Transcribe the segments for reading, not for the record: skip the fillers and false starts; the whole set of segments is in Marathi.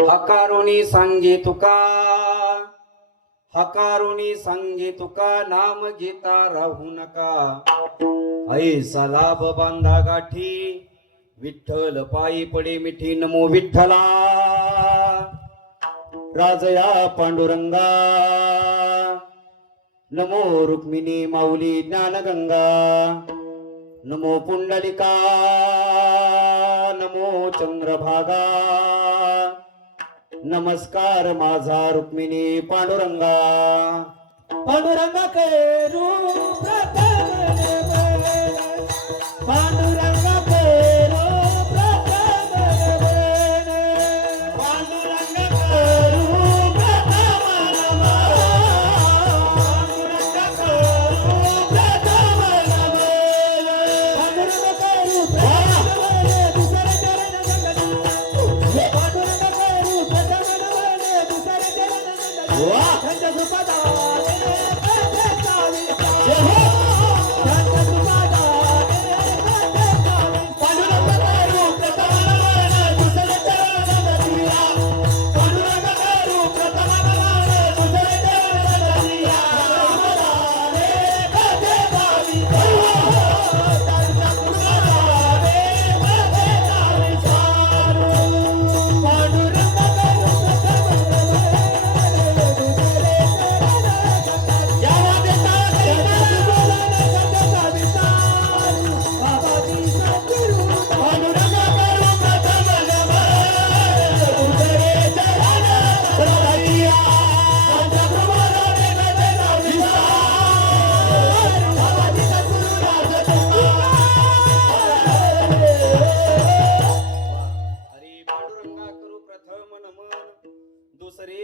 हकारुनी सांगे तुका, हकारुनी सांगे तुका, नाम घेता राहू नका. ऐसा लाभ बांधा गाठी, विठ्ठल पायी पडे मिठी. नमो विठ्ठला राजया पांडुरंगा, नमो रुक्मिणी माऊली ज्ञानगंगा, नमो पुंडलिका, नमो चंद्रभागा. नमस्कार माझा रुक्मिणी पांडुरंगा. पांडुरंगा करू प्रथम नमन, पांडुरंगा करू प्रथम नमन, पांडुरंगा करू प्रथम नमन, पांडुरंगा करू प्रथम नमन, पांडुरंगा करू प्रथम नमन, दुसरे चरण गंगा, पांडुरंगा करू प्रथम नमन, दुसरे चरण गंगा. खंड सुपदा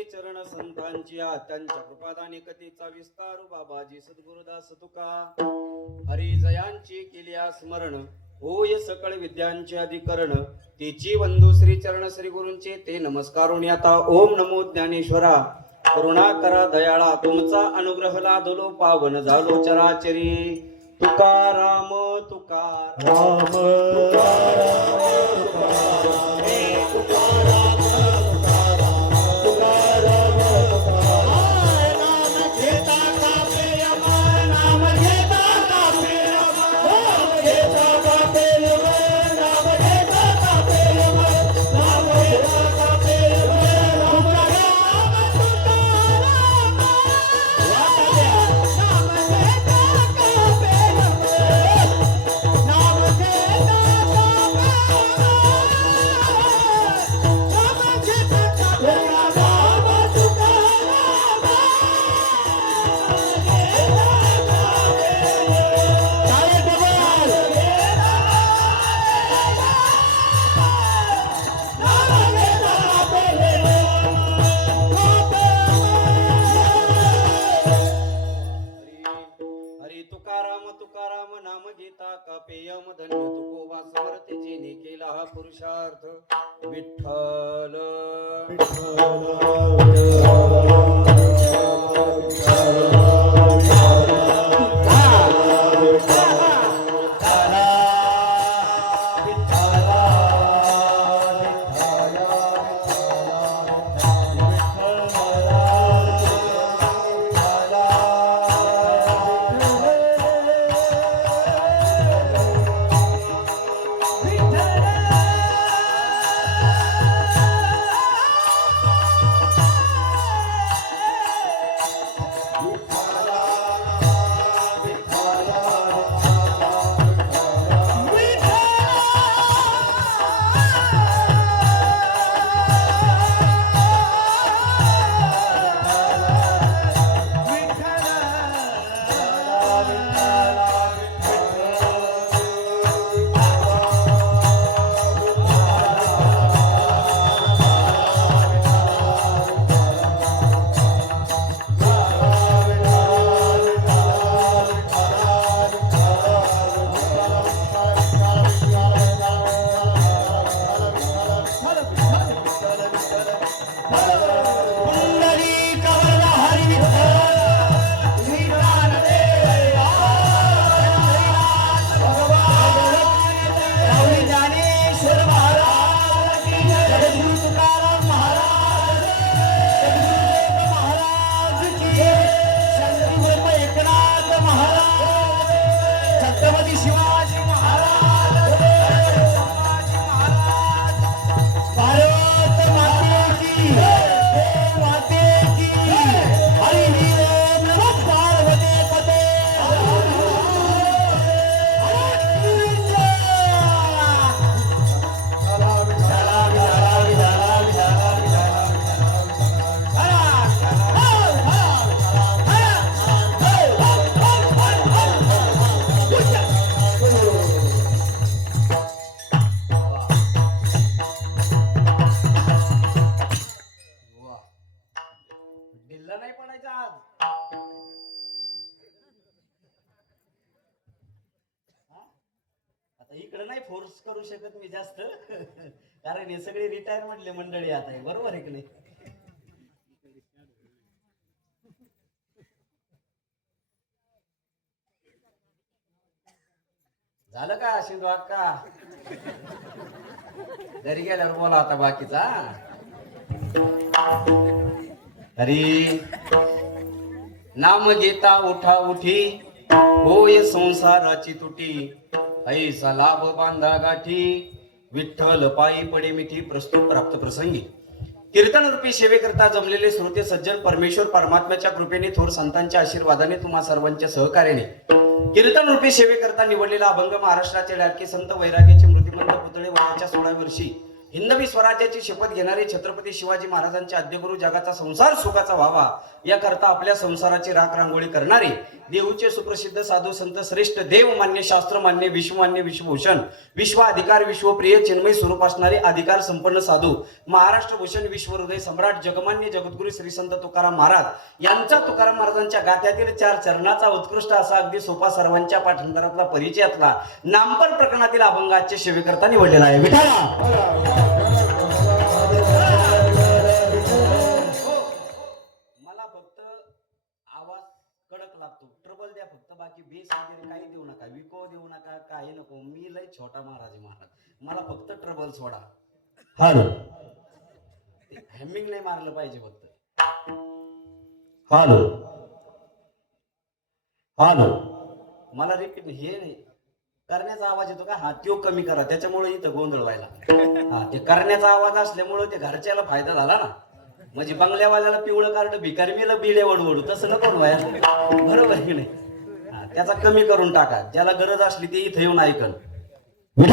चरण संतांची त्यांच्या कृपादानी कथेचा विस्तार बाबाजी सद्गुरुदास तुका. हरी जयांची केल्या स्मरण, होय सकळ विद्यांचे अधिकरण. तिची वंदू श्री चरण श्री गुरूंचे ते नमस्कारून आता. ओम नमो ज्ञानेश्वरा, करुणा करा दयाळा, तुमचा अनुग्रह लादलो पावन झालो चराचरी. तुकाराम तुकाराम तुकाराम पेयम धन्य तुकोबा समर्थ जिने केला हा पुरुषार्थ. विठ्ठल फोर्स करू शकत मी जास्त कारण हे सगळे रिटायर म्हटले मंडळी आता आहे, बरोबर आहे की नाही? झालं का शिंदू अक्का? घरी गेल्यावर बोला आता बाकीचा. हरी नाम घेता उठा उठी होय संसाराची तुटी ऐसा लाभ बांधा गाठी विठ्ठल पायी पडे मिठी. प्रस्तुत प्राप्त प्रसंगी कीर्तन रूपी सेवेकरता जमलेले श्रोते सज्जन परमेश्वर परमात्म्याच्या कृपेने थोर संतांच्या आशीर्वादाने तुम्हा सर्वांच्या सहकार्याने कीर्तन रूपी सेवेकरता निवडलेला अभंग महाराष्ट्राचे लाडके संत वैराग्याचे मृत्यूमंत पुतळे वयाच्या 16 वर्षी हिंदवी स्वराज्याची शपथ घेणारे छत्रपती शिवाजी महाराजांचे आद्यगुरु जगाचा संसार सुखाचा व्हावा याकरता आपल्या संसाराची राख रांगोळी करणारे देऊचे सुप्रसिद्ध साधू संत श्रेष्ठ देव मान्य शास्त्र मान्य विश्वमान्य विश्वभूषण विश्व अधिकार विश्वप्रिय चिन्मय स्वरूप असणारे अधिकार संपन्न साधू महाराष्ट्र भूषण विश्व हृदय सम्राट जगमान्य जगद्गुरु श्री संत तुकाराम महाराज यांचा तुकाराम महाराजांच्या गाथ्यातील 4 चरणाचा उत्कृष्ट असा अगदी सोपा सर्वांच्या पाठांतरातला परिचयातला नामपर प्रकरणातील अभंगाचे सेवेकरता निवडलेला आहे. विठाला मला फक्त आवाज कडक लागतो, ट्रबल द्या फक्त, बाकी बेस वगैरे काही देऊ नका, विको देऊ नका, काही नको. मी लय छोटा महाराज महाराज, मला फक्त ट्रबल सोडा. हॅलो हॅमिंग नाही मारलं पाहिजे फक्त. हॅलो हॅलो मला रिपीट हे नाही करण्याचा आवाज येतो का? हा तो कमी करा, त्याच्यामुळे इथं गोंधळ व्हायला. हा ते करण्याचा आवाज असल्यामुळे ते घरच्याला फायदा झाला ना. म्हणजे बंगल्यावाल्याला पिवळं कार्ड भिकारी मेला बिले वडवडू तसं नको व्हायला, बरोबर की नाही? हा त्याचा कमी करून टाका, ज्याला गरज असली ते इथं येऊन ऐकन. अभंग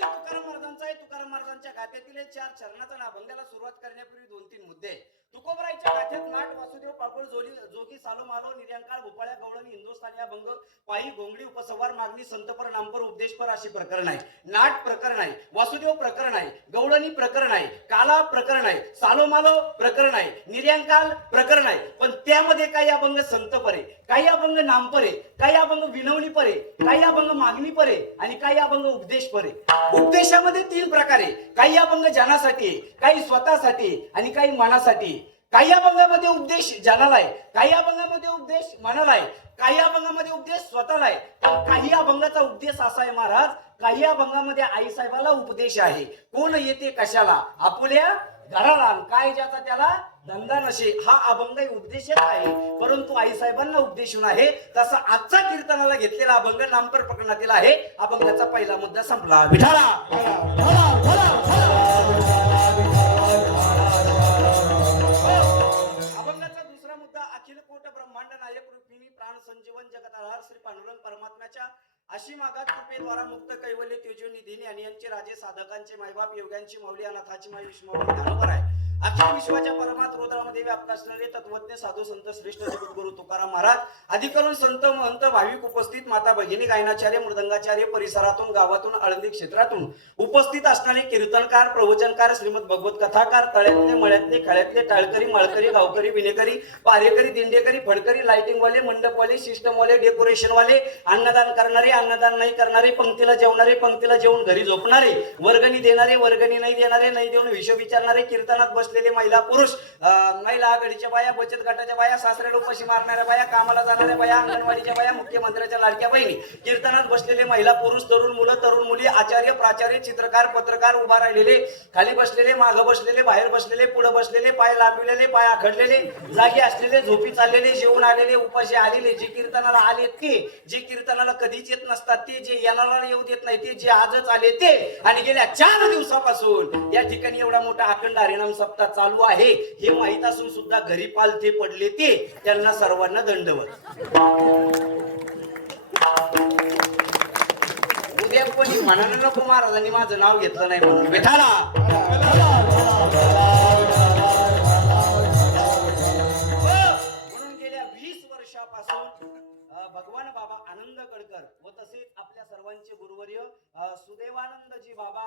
तुकाराम महाराजांचा आहे. तुकाराम महाराजांच्या गाथ्यातील 4 चरणाचा अभंगाला सुरुवात करण्यापूर्वी 2-3 मुद्दे. तुकोबराईच्या गाथ्यात नाट वासुदेव पागोळ जोगी सालो मालो निर्यांकाळ भोपाळ्या गवळणी हिंदुस्थानी अभंग पायी घोंगडी उपसंवार मागणी संतपर नामपर उपदेशपर अशी प्रकरण आहे. नाट प्रकरण आहे, वासुदेव प्रकरण आहे, गवळणी प्रकरण आहे, काला प्रकरण आहे, सालो मालो प्रकरण आहे, निर्यांकाल प्रकरण आहे. पण त्यामध्ये काही अभंग संतपर आहे, काही अभंग नामपर आहे, काही अभंग विनवणी पर आहे, काही अभंग मागणी पर आहे आणि काही अभंग उपदेश पर आहे. उपदेशामध्ये 3 प्रकार आहे. काही अभंग जनासाठी, काही स्वतःसाठी आणि काही मनासाठी. काही अभंगामध्ये उपदेश जनाला आहे, काही अभंगामध्ये उपदेश मनाला आहे, काही अभंगामध्ये उपदेश स्वतःला आहे. पण काही अभंगाचा उपदेश असा आहे महाराज, काही अभंगामध्ये आई साहेबाला उपदेश आहे. कोण येते कशाला आपुल्या घराला, काय ज्याचा त्याला धंदा नसे, हा अभंग उपदेशच आहे. परंतु आई साहेबांना उपदेशून आहे. तसा आजचा कीर्तनाला घेतलेला अभंग नामपर प्रकरणातील आहे. अभंगाचा पहिला मुद्दा संपला. विठाला अखिल कोट ब्रह्मांड नायक रुक्मिणी प्राण संजीवन जगताधार श्री पांडुरंग परमात्म्याच्या अशी मागात कृपेद्वारा मुक्त कैवल्य तेजो निधीने आणि यांचे राजे साधकांचे मायबाप योग्यांची माऊली अनाथाची माई विष्णू ज्ञानवर आहे. अखिल विश्वाच्या परमात रुद्रामध्ये व्याप्त असणारे तत्वज्ञ साधू संत श्रेष्ठ जगद्गुरु तुकाराम महाराज अधिकरून संत महंत भाविक उपस्थित माता भगिनी गायनाचार्य मृदंगाचार्य परिसरातून गावातून आळंदी क्षेत्रातून उपस्थित असणारे कीर्तनकार प्रवचनकार श्रीमद भगवत कथाकार तळ्यातले मळ्यातले खळ्यातले टाळकरी मळकरी गावकरी विनेकरी पारेकरी दिंडेकरी फडकरी लाइटिंगवाले मंडपवाले सिस्टमवाले डेकोरेशनवाले अन्नदान करणारे अन्नदान नाही करणारे पंक्तीला जेवणारे पंक्तीला जेवून घरी झोपणारे वर्गणी देणारे वर्गणी नाही देणारे नाही देऊन विषय विचारणारे कीर्तनात बसलेले महिला पुरुष महिला आघाडीच्या बाया बचत गटाच्या बाया सासऱ्याला उपाशी मारणाऱ्या बाया कामाला जाणाऱ्या बाया अंगणवाडीच्या बाया मुख्यमंत्र्याच्या लाडक्या बहिणी कीर्तनात बसलेले महिला पुरुष तरुण मुलं तरुण मुली आचार्य प्राचार्य चित्रकार पत्रकार उभा राहिलेले खाली बसलेले मागं बसलेले बाहेर बसलेले पुढे बसलेले पाय लांबलेले पाय आखडलेले जागी असलेले झोपी चाललेले जेवून आलेले उपाशी आलेले जे कीर्तनाला आले ते जे कीर्तनाला कधीच येत नसतात ते जे येणारा येऊ देत नाही ते जे आजच आले ते आणि गेल्या 4 दिवसापासून या ठिकाणी एवढा मोठा अखंड हरिनाम सप्ताह चालू आहे हे माहित असून सुद्धा घरी पालथे पडले ते त्यांना सर्वांना दंडवत. उद्या कोणी म्हणाला नको महाराजांनी माझं नाव घेतलं नाही म्हणून. विठाला म्हणून गेल्या 20 वर्षापासून भगवान बाबा आनंद आनंद गडकर व तसेच आपल्या सर्वांचे गुरुवर्य सुदेवानंदजी बाबा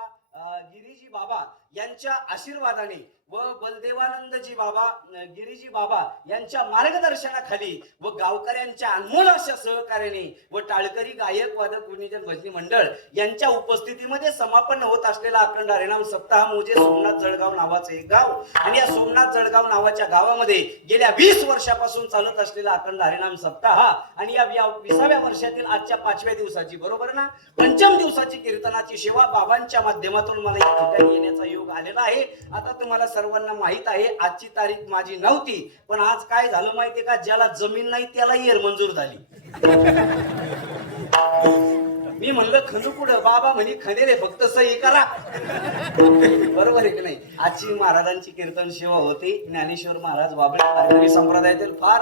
गिरीजी बाबा यांच्या आशीर्वादाने व बलदेवानंदजी बाबा गिरीजी बाबा यांच्या मार्गदर्शनाखाली व गावकऱ्यांच्या अनमोल अशा सहकार्याने व टाळकरी गायक वादक गुणीजन भजनी मंडळ यांच्या उपस्थितीमध्ये समापन होत असलेला अखंड हरिनाम सप्ताह म्हणजे सोमनाथ जळगाव नावाचं एक गाव आणि या सोमनाथ जळगाव नावाच्या गावामध्ये गेल्या 20 वर्षापासून चालत असलेला अखंड हरिनाम सप्ताह आणि या 20व्या वर्षातील आजच्या 5व्या दिवसाची बरोबर ना पंचम दिवसाची कीर्तनाची सेवा बाबांच्या माध्यमातून मला या ठिकाणी येण्याचा योग आलेला आहे. आता तुम्हाला सर्वांना माहित आहे आजची तारीख माझी नव्हती पण आज काय झालं माहितीये का ज्याला जमीन नाही त्याला येर मंजूर झाली. मी म्हणलं खंदू पुढं बाबा म्हणे खंदेले फक्त सही करा. बरोबर आहे की नाही. आजची महाराजांची कीर्तन सेवा होती. ज्ञानेश्वर महाराज बाबळे वारकरी संप्रदायातील फार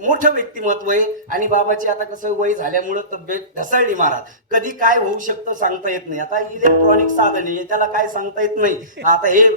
मोठं व्यक्तिमत्व आहे आणि बाबाची आता कसं वय झाल्यामुळं तब्येत ढसळली महाराज. कधी काय होऊ शकतं सांगता येत नाही. आता इलेक्ट्रॉनिक साधन आहे त्याला काय सांगता येत नाही. आता हे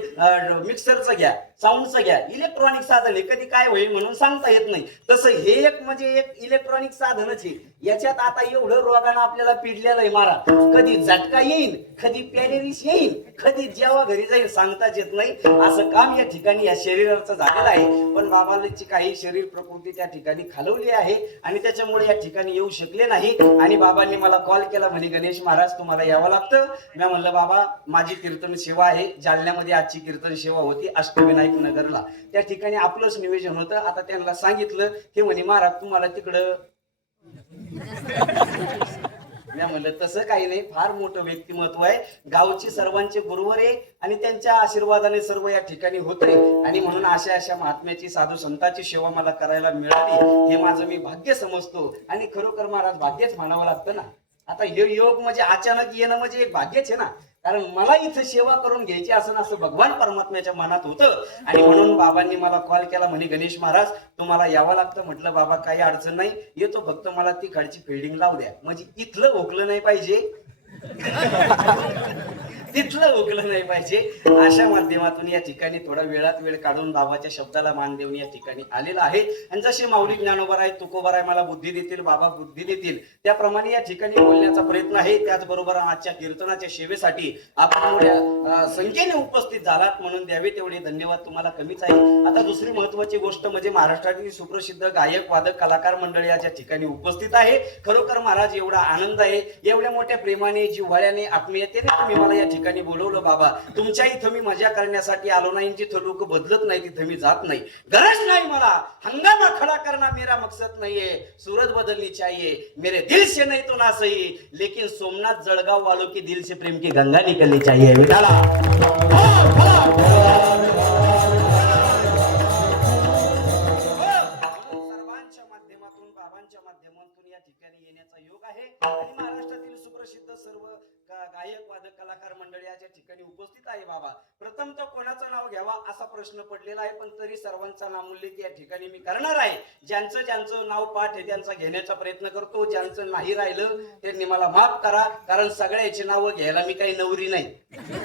मिक्सरचं घ्या साऊंडचं घ्या इलेक्ट्रॉनिक साधन आहे कधी काय होईल म्हणून सांगता येत नाही. तसं हे एक म्हणजे एक इलेक्ट्रॉनिक साधनच आहे. याच्यात आता एवढं रोगानं आपल्याला पिडलेलं आहे महाराज. कधी झटका येईल कधी पॅरेलिस येईल कधी जेव्हा घरी जाईल सांगताच येत नाही. असं काम या ठिकाणी या शरीराचं झालेलं आहे. पण बाबाची काही शरीर प्रकृती त्या ठिकाणी खालवली आहे आणि त्याच्यामुळे या ठिकाणी येऊ शकले नाही. आणि बाबांनी मला कॉल केला म्हणे गणेश महाराज तुम्हाला यावं लागतं. मी म्हणलं बाबा माझी कीर्तन सेवा आहे. जालन्यामध्ये आजची कीर्तन सेवा होती अष्टविनायक नगरला. त्या ठिकाणी आपलंच नियोजन होतं. आता त्यांना सांगितलं हे म्हणे महाराज तुम्हाला तिकडं मी म्हणलं तसं काही नाही. फार मोठं व्यक्तिमत्व आहे. गावची सर्वांचे गुरुवर आहे आणि त्यांच्या आशीर्वादाने सर्व या ठिकाणी होते आणि म्हणून अशा महात्म्याची साधू संतांची सेवा मला करायला मिळाली हे माझं मी भाग्य समजतो. आणि खरोखर महाराज भाग्यच म्हणावं लागतं ना. आता हे योग म्हणजे अचानक येणं म्हणजे एक भाग्यच आहे ना. कारण मला इथं सेवा करून घ्यायची असं भगवान परमात्म्याच्या मनात होतं आणि म्हणून बाबांनी मला कॉल केला म्हणे गणेश महाराज तुम्हाला यावं लागतं. म्हटलं बाबा काही अडचण नाही येतो फक्त मला ती खालची फिल्डिंग लावू द्या. म्हणजे इथलं ओकलं नाही पाहिजे तिथलं ओकलं नाही पाहिजे. अशा माध्यमातून या ठिकाणी थोडा वेळात वेळ काढून बाबाच्या शब्दाला मान देऊन या ठिकाणी आलेला आहे. आणि जसे माऊली ज्ञानोबा आहे तुकोबा आहे मला बुद्धी देतील बाबा बुद्धी देतील त्याप्रमाणे या ठिकाणी बोलण्याचा प्रयत्न आहे. त्याचबरोबर आजच्या कीर्तनाच्या सेवेसाठी आपण मोठ्या संख्येने उपस्थित झालात म्हणून द्यावे तेवढे धन्यवाद तुम्हाला कमीच आहे. आता दुसरी महत्वाची गोष्ट म्हणजे महाराष्ट्रातील सुप्रसिद्ध गायक वादक कलाकार मंडळी या ठिकाणी उपस्थित आहे. खरोखर महाराज एवढा आनंद आहे एवढ्या मोठ्या प्रेमाने जिव्हाळ्याने आत्मीयतेने तुम्ही मला या ठिकाणी बोलवलं. बाबा तुमच्या इथं मी मजा करण्यासाठी आलो नाही. जिथं लोक बदलत नाही तिथं मी जात नाही. गरज नाही मला हंगामा खड़ा करना मेरा मकसद नहीं है. सूरत बदलनी चाहिए मेरे दिल से नहीं तो ना सही लेकिन सोमनाथ जळगाव वालों के दिल से प्रेम की गंगा निकलनी चाहिए. विठाला सर्वांच्या माध्यमातून बाबांच्या माध्यमातून या ठिकाणी येण्याचा योग आहे. आणि महाराष्ट्रातील सुप्रसिद्ध सर्व गायक वादक कलाकार मंडळी या ठिकाणी उपस्थित आहे. बाबा प्रथम तर कोणाचं नाव घ्यावा असा प्रश्न पडलेला आहे पण तरी सर्वांचा नामोल्लेख या ठिकाणी मी करणार आहे. ज्यांचं नाव पाठ आहे त्यांचा घेण्याचा प्रयत्न करतो. ज्यांचं नाही राहिलं त्यांनी मला माफ करा कारण सगळ्याची नावं घ्यायला मी काही नवरी नाही.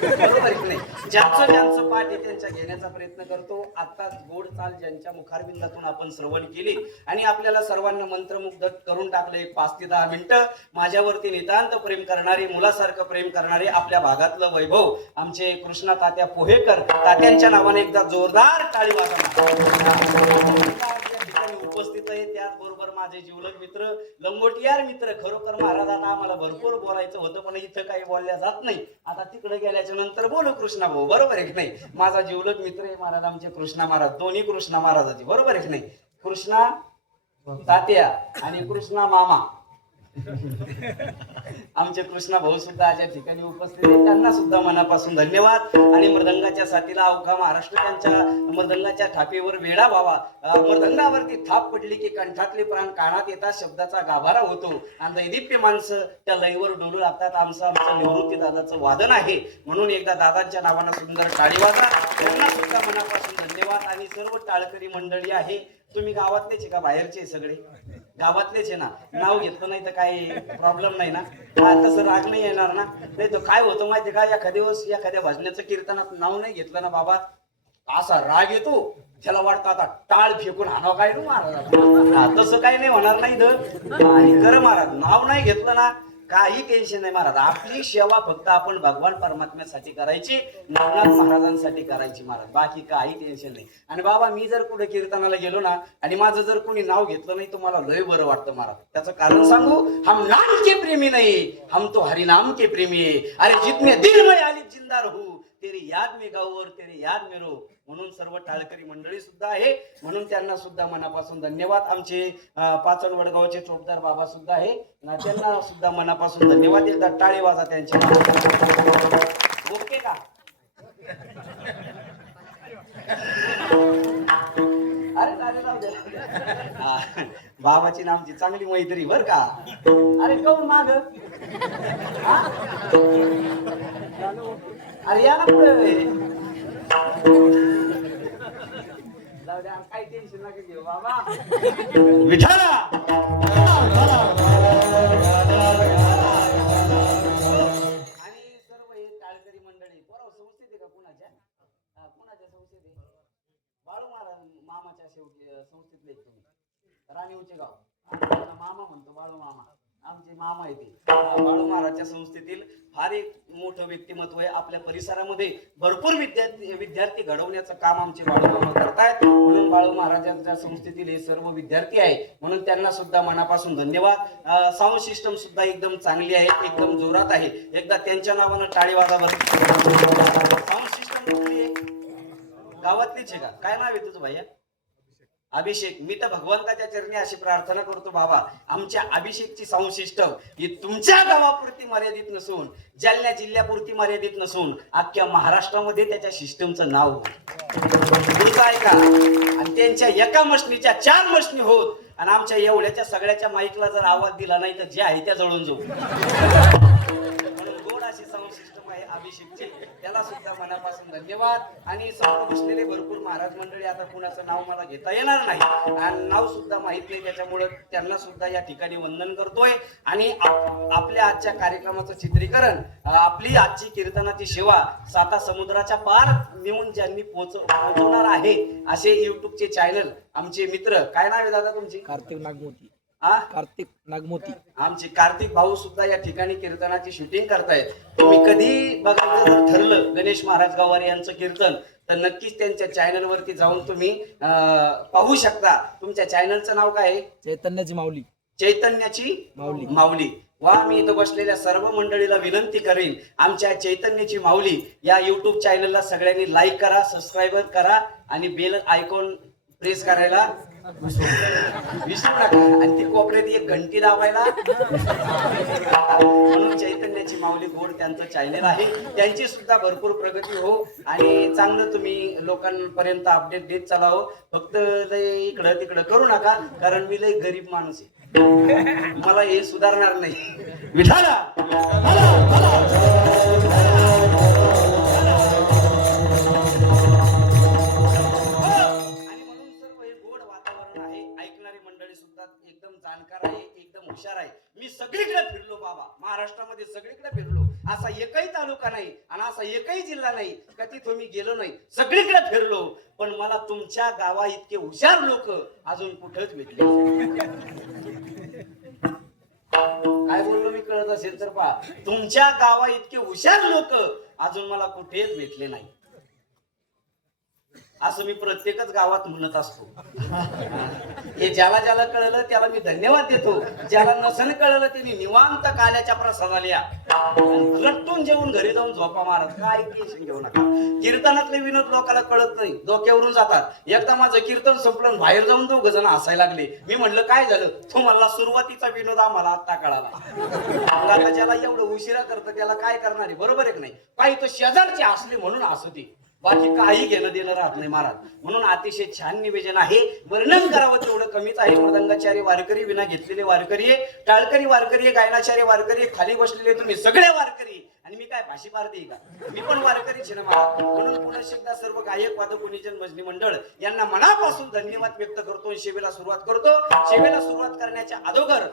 बरोबर की नाही. ज्यांचं पाठ आहे त्यांचा घेण्याचा प्रयत्न करतो. आता गोड चाल ज्यांच्या मुखारबिंदातून आपण श्रवण केली आणि आपल्याला सर्वांना मंत्रमुग्ध करून टाकले. 5 ते 10 मिनिटं माझ्यावरती नितांत प्रेम करणारे मुलासारखं प्रेम करणारे आपल्या भागातलं वैभव आमचे कृष्णा तात्या पोहेकर तात्यांच्या नावाने एकदा जोरदार टाळी वाजवा. उपस्थित आहे. त्याचबरोबर माझे जीवलग मित्र लंगोटियार मित्र खरोखर महाराज आता आम्हाला भरपूर बोलायचं होतं पण इथं काही बोलल्या जात नाही. आता तिकडे गेल्याच्या नंतर बोलू कृष्णा भाऊ. बरोबर आहे की नाही. माझा जीवलग मित्र आहे महाराज आमचे कृष्णा महाराज दोन्ही कृष्णा महाराजाची. बरोबर आहे की नाही. कृष्णा तात्या आणि कृष्णा मामा आमचे कृष्णा भाऊ सुद्धा या ठिकाणी उपस्थित आहेत. त्यांना सुद्धा मनापासून धन्यवाद. आणि मृदंगाच्या साथीला अवघा महाराष्ट्र त्यांच्या मृदंगाच्या थापीवर वेडा व्हावा. मृदंगावरती थाप पडली की कंठातले प्राण कानात येतात शब्दाचा गाभारा होतो आणि दैदिप्य माणसं त्या लयवर डोलू लागतात. आमचं निवृत्ती दादाचं वादन आहे म्हणून एकदा दादांच्या नावानं सुंदर टाळी वाजा. त्यांना सुद्धा मनापासून धन्यवाद. आणि सर्व टाळकरी मंडळी आहे. तुम्ही गावातलेच आहे का बाहेरचे सगळे गावातलेच आहे ना. नाव घेतलं नाही तर काही प्रॉब्लेम नाही ना. तसं राग नाही येणार ना. नाही तर काय होतं माहिती का एखाद्या दिवस एखाद्या भजनाचं कीर्तनात नाव नाही घेतलं ना बाबा असा राग येतो त्याला वाटतं आता टाळ फेकून हाणावं काय ना महाराजाला. तसं काही नाही होणार नाही तर आणि खरं महाराज नाव नाही घेतलं ना काही टेन्शन नाही महाराज. आपली सेवा फक्त आपण भगवान परमात्म्यासाठी करायची, नवनाथ महाराजांसाठी करायची महाराज, बाकी काही टेन्शन नाही. आणि बाबा मी जर कुठे कीर्तनाला गेलो ना आणि माझं जर कोणी नाव घेतलं नाही तर मला लय बरं वाटतं महाराज. त्याचं कारण सांगू, हम नाम के प्रेमी नाही, हम तो हरिनाम के प्रेमी है. अरे जितने दिल में आली जिंदा रहू, तेरी याद में गाऊ और तेरी याद में रो. म्हणून सर्व टाळकरी मंडळी सुद्धा आहे, म्हणून त्यांना सुद्धा मनापासून धन्यवाद. आमचे पाचड वडगावचे चोपदार बाबा सुद्धा आहे, त्यांना सुद्धा मनापासून धन्यवाद. एकदा टाळी वाजा त्यांच्या. ओके का? अरे राहू दे. बाबाची नामची चांगली मैत्री बर का. अरे कोण माग? अरे या ना पुढे. काही टेन्शन नका घेऊ बाबा. विठाला आणि सर्व हे टाळकरी मंडळी बरोबर संस्थेत आहे का कुणाच्या संस्थेत आहे? बाळू महाराज मामाच्या संस्थेतले तुम्ही राणीवचे गाव. मामा म्हणतो बाळू मामा, आमचे मामा आहे ते. बाळू महाराजच्या संस्थेतील फार एक मोठं व्यक्तिमत्व आहे. आपल्या परिसरामध्ये भरपूर विद्यार्थी घडवण्याचं काम आमचे बाळू मामा करतायत. म्हणून बाळू महाराजांच्या संस्थेतील हे सर्व विद्यार्थी आहे, म्हणून त्यांना सुद्धा मनापासून धन्यवाद. साऊंड सिस्टम सुद्धा एकदम चांगली आहे, एकदम जोरात आहे. एकदा त्यांच्या नावानं टाळी वाजा बरं. साऊंड सिस्टम कुठली आहे? गावातलीच आहे का? काय नाव आहे तुझं भैया? अभिषेक. मी तर भगवंताच्या चरणी अशी प्रार्थना करतो बाबा, आमच्या अभिषेकची साऊंड सिस्टम ही तुमच्या गावापुरती मर्यादित नसून, जालना जिल्ह्यापुरती मर्यादित नसून, अख्ख्या महाराष्ट्रामध्ये त्याच्या सिस्टमचं नाव तुमचं ऐका. आणि त्यांच्या एका मशनीच्या 4 मशनी होत आणि आमच्या एवढ्याच्या सगळ्याच्या माईकला जर आवाज दिला नाही तर जे आहे त्या जळून जाऊ. म्हणून गोड अशी साऊंड सिस्टम आहे अभिषेकची, त्याला सुद्धा मनापासून धन्यवाद. आणि समोर बसलेले भरपूर महाराज मंडळी, आता कुणाचं नाव मला घेता येणार नाही आणि नाव सुद्धा माहित नाही, त्याच्यामुळे त्यांना सुद्धा या ठिकाणी वंदन करतोय. आणि आपल्या आजच्या कार्यक्रमाचं चित्रीकरण, आपली आजची कीर्तनाची सेवा 7 समुद्राच्या पार नेऊन ज्यांनी पोहोचवणार आहे असे युट्यूबचे चॅनल आमचे मित्र. काय नाव आहे दादा तुमची? कार्तिक नागमोती. कार्तिक नागमोती. आमचे कार्तिक भाऊ सुद्धा या ठिकाणी कीर्तनाची शूटिंग करतायत. तुम्ही कधी बघायचं जर ठरलं गणेश महाराज गावारी यांचं कीर्तन तर नक्कीच त्यांच्या चॅनल वरती जाऊन तुम्ही पाहू शकता. तुमच्या चॅनलचं नाव काय आहे? चैतन्याची माऊली. चैतन्याची माऊली. वा, मी इथं बसलेल्या सर्व मंडळीला विनंती करेन, आमच्या चैतन्याची माऊली या युट्यूब चॅनलला सगळ्यांनी लाईक करा, सबस्क्राईबर करा आणि बेल आयकॉन प्रेस करायला विसरू नका. आणि ती कोपऱ्यात एक घंटी दाबायला. म्हणून चैतन्याची माऊली गोड त्यांचं चॅनल आहे, त्यांची सुद्धा भरपूर प्रगती हो आणि चांगलं तुम्ही लोकांपर्यंत अपडेट देत चालावं. फक्त लय इकडं तिकडं करू नका, कारण मी लय गरीब माणूस आहे, मला हे सुधारणार नाही. विठाला एकदम जाणकार आहे, एकदम हुशार आहे. मी सगळीकडे फिरलो बाबा, महाराष्ट्रामध्ये सगळीकडे फिरलो. असा एकही तालुका नाही आणि असा एकही जिल्हा नाही का तिथं मी गेलो नाही, सगळीकडे फिरलो. पण मला तुमच्या गावा इतके हुशार लोक अजून कुठेच भेटले. काय बोललो मी कळत असेल तर पहा, तुमच्या गावा इतके हुशार लोक अजून मला कुठेच भेटले नाही. असं मी प्रत्येकच गावात म्हणत असतो. हे ज्याला ज्याला कळलं त्याला मी धन्यवाद देतो, ज्याला नसन कळलं त्यांनी निवांत काल्याच्या प्रसादाला या, लट्टून जेवून घरी जाऊन झोपा मारत. काय टेन्शन घेऊ नका. कीर्तनातले विनोद लोकांना कळत नाही, डोक्यावरून जातात. एकदा माझं कीर्तन संपलं, बाहेर जाऊन 2 जण हसायला लागले. मी म्हणलं काय झालं? तुम्हाला सुरुवातीचा विनोद आम्हाला आता कळाला. आता ज्याला एवढं उशिरा करतं त्याला काय करणार आहे, बरोबर आहे की नाही? काही तो शेजारचे असले म्हणून असते, बाकी काही घेणं देणं राहत नाही महाराज. म्हणून अतिशय छान निवेदन आहे, वर्णन करावं तेवढं कमीच आहे. मृदंगाचार्य वारकरी, विना घेतलेले वारकरी, टाळकरी वारकरी, गायनाचार्य वारकरी, खाली बसलेले तुम्ही सगळे वारकरी आणि मी काय भाशी पारते का? मी पण वारकरीच आहे ना मला. म्हणून पुन्हा एकदा सर्व गायक वादक गुणीजन भजनी मंडळ यांना मनापासून धन्यवाद व्यक्त करतो आणि सेवेला सुरुवात करतो. सेवेला सुरुवात करण्याच्या अगोदर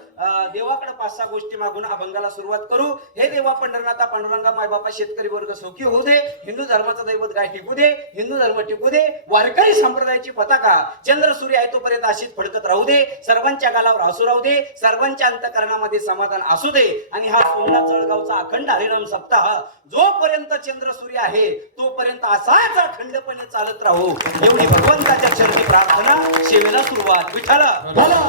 देवाकडे 5-6 गोष्टी मागून अभंगाला सुरुवात करू. हे देवा पंढरनाथा पांडुरंगा मायबापा शेतकरी वर्ग सौखी होऊ दे. हिंदू धर्माचा दैवत गाय टिकू दे. हिंदू धर्म टिकू दे. वारकरी संप्रदायाची पताका चंद्र सूर्य आहे तोपर्यंत अशीच फडकत राहू दे. सर्वांच्या गालावर हसू राहू दे. सर्वांच्या अंतःकरणामध्ये समाधान असू दे. आणि हा सोमनाथ जळगावचा अखंड हरिनाम सप्ताह जोपर्यंत चंद्र सूर्य आहे तोपर्यंत असाच अखंडपणे चालत राहू एवढी भगवंताच्या चरणी प्रार्थना. सेवेला सुरुवात. विठ्ठल भला